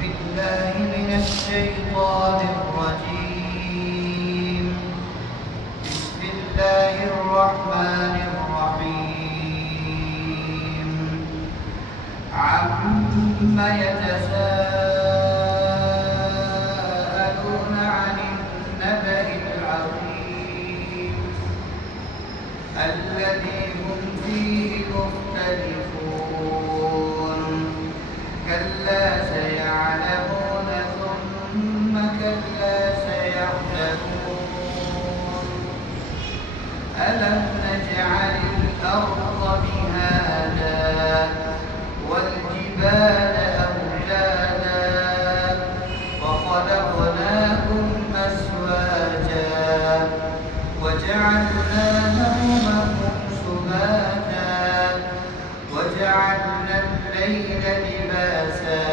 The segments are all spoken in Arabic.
بالله من الشيطان الرجيم. بسم الله الرحمن الرحيم. عم يتساءلون عن النبأ العظيم الذي هم فيه مختلفون. كلا سيعلمون ثم كلا سيعلمون. ألم نجعل الأرض مهادا والجبال أوتادا وخلقناكم أزواجا وجعلنا نومكم سباتا وجعلنا الليل لباسا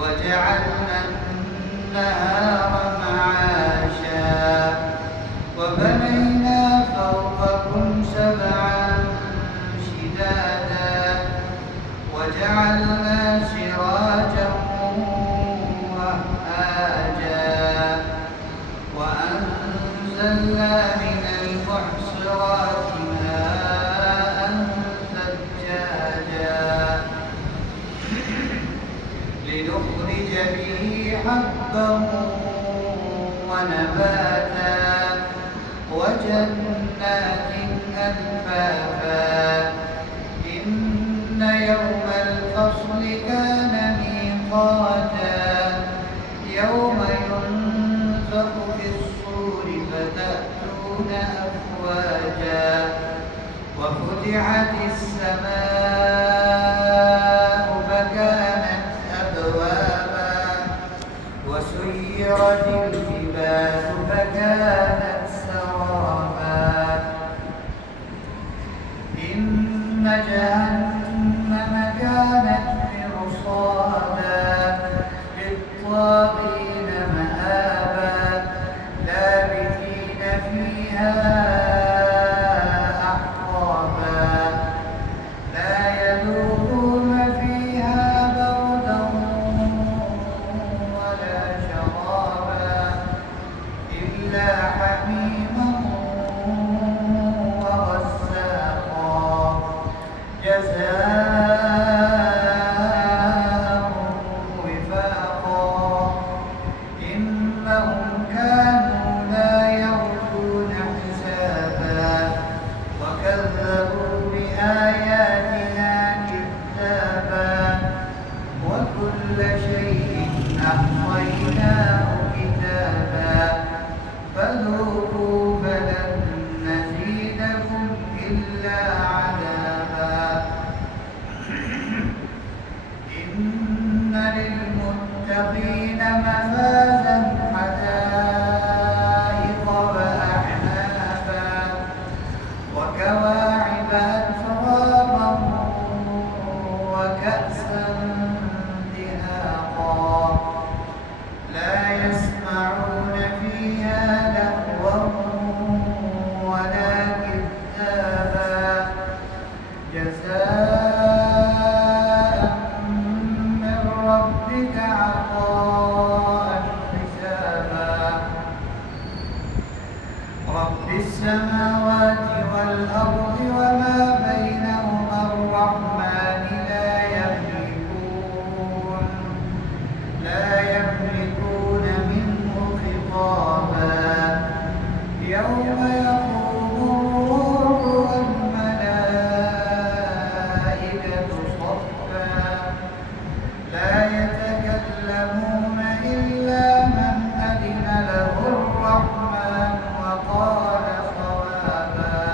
وجعلنا النهار معاشا وبنينا فوقكم سبعا شدادا وجعلنا سراجا وهاجا وأنزلنا من المعصرات ماء ثجاجا لنخرج به حبا ونباتا وجنات ألفافا. إن يوم الفصل كان ميقاتا يوم ينفخ في الصور فتأتون أفواجا وفتحت السماء فكانت أبوابا وسيرت الجبال فكانت سرابا. إن جهنم كانت مرصادا للطاغين مآبا لابثين فيها أحقابا لا يذوقون فيها بردا ولا شرابا إلا حميما وغساقا جزاء وفاقا. إنهم كانوا لا يرجون حسابا وكذبوا بآياتنا كذابا وكل شيء أحصيناه كتابا فذوقوا فلن نزيدكم إلا عذابا. إن للمتقين مفازا حدائق وأعنابا وكواعب أترابا وكأسا دهاقا لا يسمعون فيها لغوا ولا كذابا جزاء من ربك عطاء حسابا. رب السماوات والأرض وما بينهما الرحمن لا يملكون منه خطابا. يوم يقوم الروح والملائكة صفا لا يتكلمون إلا من أذن له الرحمن وقال صوابا.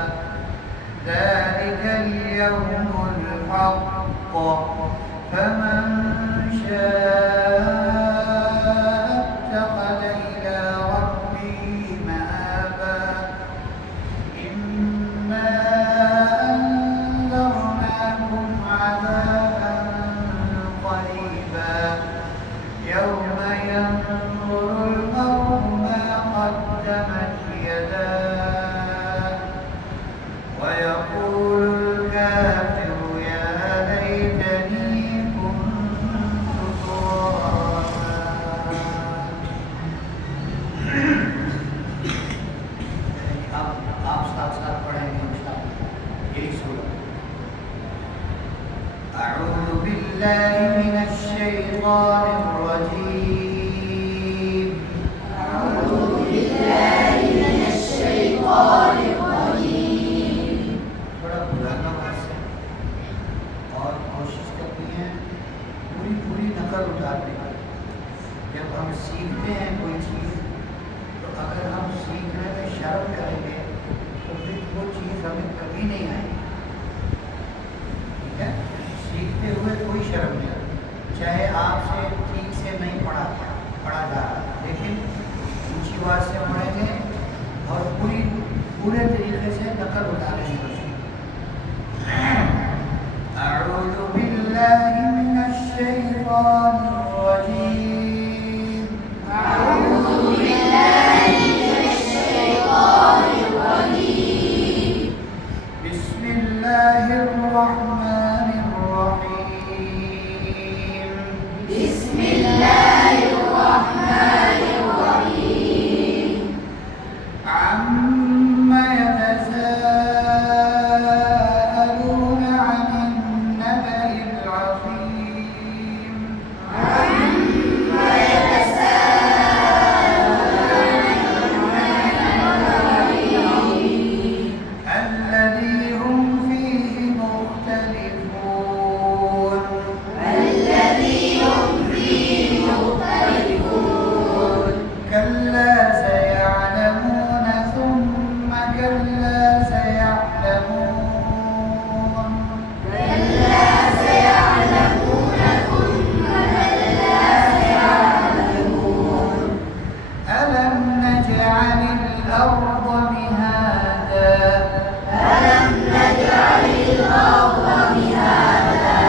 ذلك اليوم الحق فمن شاء اتخذ إلى ربه مآبا. إنا أنذرناكم عذابا قريبا يوم ينظر المرء ما قدمت يداه ويقول الكافر يا ليتني كنت ترابا. أعوذ بالله من الشيطان الرجيم. أعوذ بالله من الشيطان الرجيم. थोड़ा बुलाना आवाज से और कोशिश करनी है पूरी पूरी नकल उतारने की। जब हम सीखते हैं कोई चीज़ तो अगर हम सीखने में शर्म करेंगे तो फिर वो चीज़ हमें कभी नहीं आएगी। ठीक है, सीखते हुए कोई शर्म नहीं, चाहे आपसे ठीक से नहीं पढ़ा जा रहा, लेकिन ऊंची आवाज से पढ़ेंगे और पूरे तरीके से नकल उतारेंगे। أعوذ بالله من الشيطان الرجيم. أعوذ بالله من الشيطان الرجيم. بسم الله الرحمن الرحيم. بسم الله الرحمن الرحيم. عما يتساءلون عن النبأ العظيم. عما يتساءلون الذي هم فيه مختلفون. الذي هم فيه مختلفون. كلا سيعلمون ثم كلا سيعلمون. كلا سيعلمون ثم كلا سيعلمون. ألم نجعل الأرض مهادا. ألم نجعل الأرض مهادا.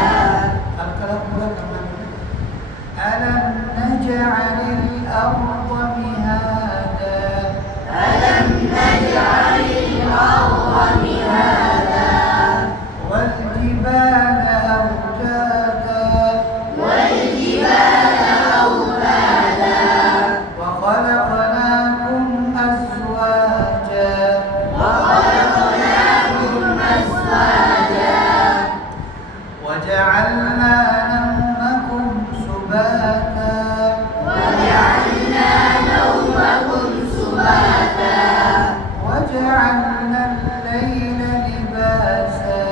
ألم نجعل الأرض مهادا. ألم نجعل الأرض مهادا. والجبال أوتادا. والجبال أوتادا. وخلقناكم أزواجا. وخلقناكم أزواجا. وجعلنا نومكم سباتا. وجعلنا نومكم سباتا. وجعلنا الليل لباسا.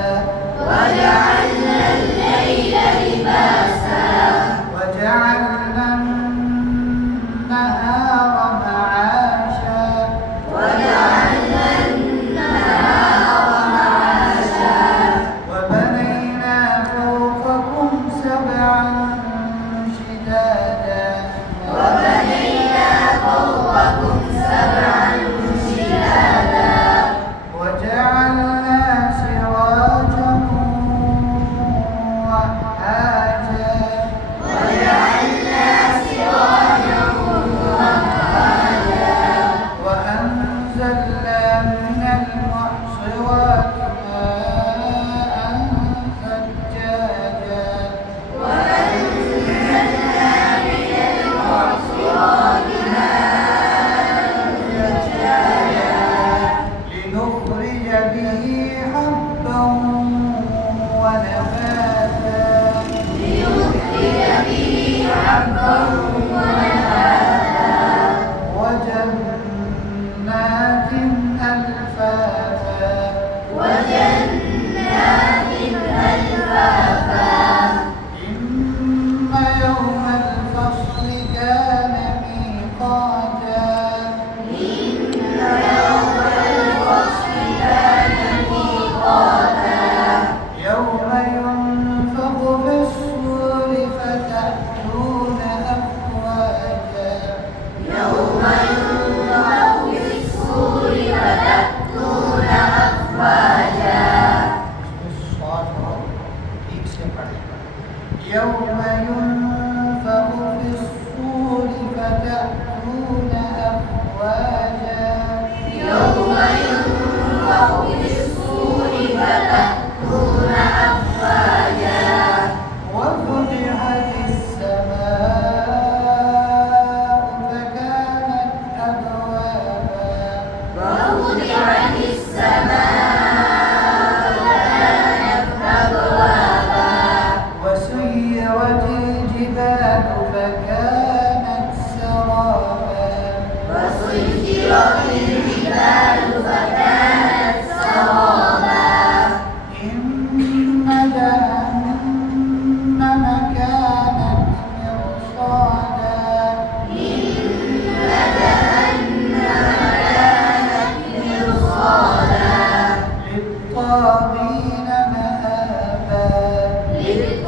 وجعلنا الليل لباسا. وجعلنا النهار معاشا. وجعلنا النهار معاشا. وبنينا فوقكم سبعا شدادا. وبنينا فوقكم سبعا شدادا. وجعلنا سراجا وهاجا. وجعلنا سراجا وهاجا. وأنزلنا من المعصرات ماء ثجاجا. وأنزلنا من المعصرات ماء ثجاجا. لنخرج به حبا ونباتا. لنخرج به حبا ونباتا. وجنات ألفافا. وجنات ألفافا. إن يوم الفصل كان ميقاتا. إن يوم الفصل كان ميقاتا. يوم ينفخ في الصور فتأتون أفواجا. يوم ينفخ في الصور فتأتون أفواجا. الصاد हो, ठीक से पढ़े. يوم ينفخ في الصور فتأتون أفواجا. يوم ينفخ في الصور فتأتون أفواجا. وفتحت السماء فكانت أبوابا. وفتحت السماء فكانت أبوابا.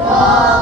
طه